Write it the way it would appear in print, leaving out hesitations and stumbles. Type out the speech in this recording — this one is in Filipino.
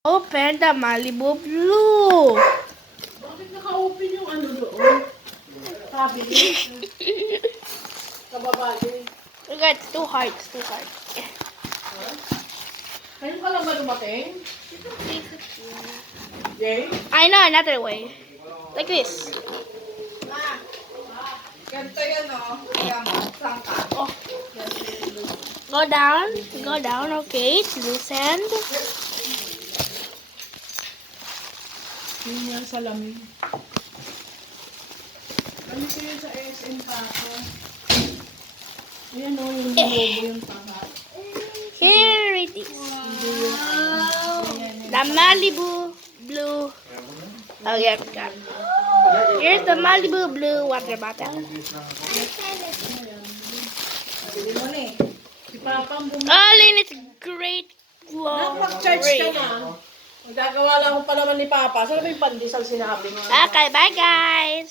Open the Malibu Blue. Bakit naka-open yung ano doon? Cabinet? Kababali. Look at two hearts, two hearts. Ngayon ka lang ba dumating? Jay? I know another way. Like this. Ganito yan, no? Kaya mo, sangka. Oh. Go down, okay. Loosen. Yun yan sa lamig. Ano ko yun sa SM pa ako? Ayan o, yung logo yung tahat. Here it is. The Malibu Blue. Oh, yeah, got it. Here's the Malibu Blue water bottle. Bili mo na eh. Si Papa ang bumili. Oh, Lynn, it's great. Long Mag-charge ka range. na. Magagawa lang ko pa naman ni Papa. Saan ba yung pandesal sinabi mo? Okay, bye guys.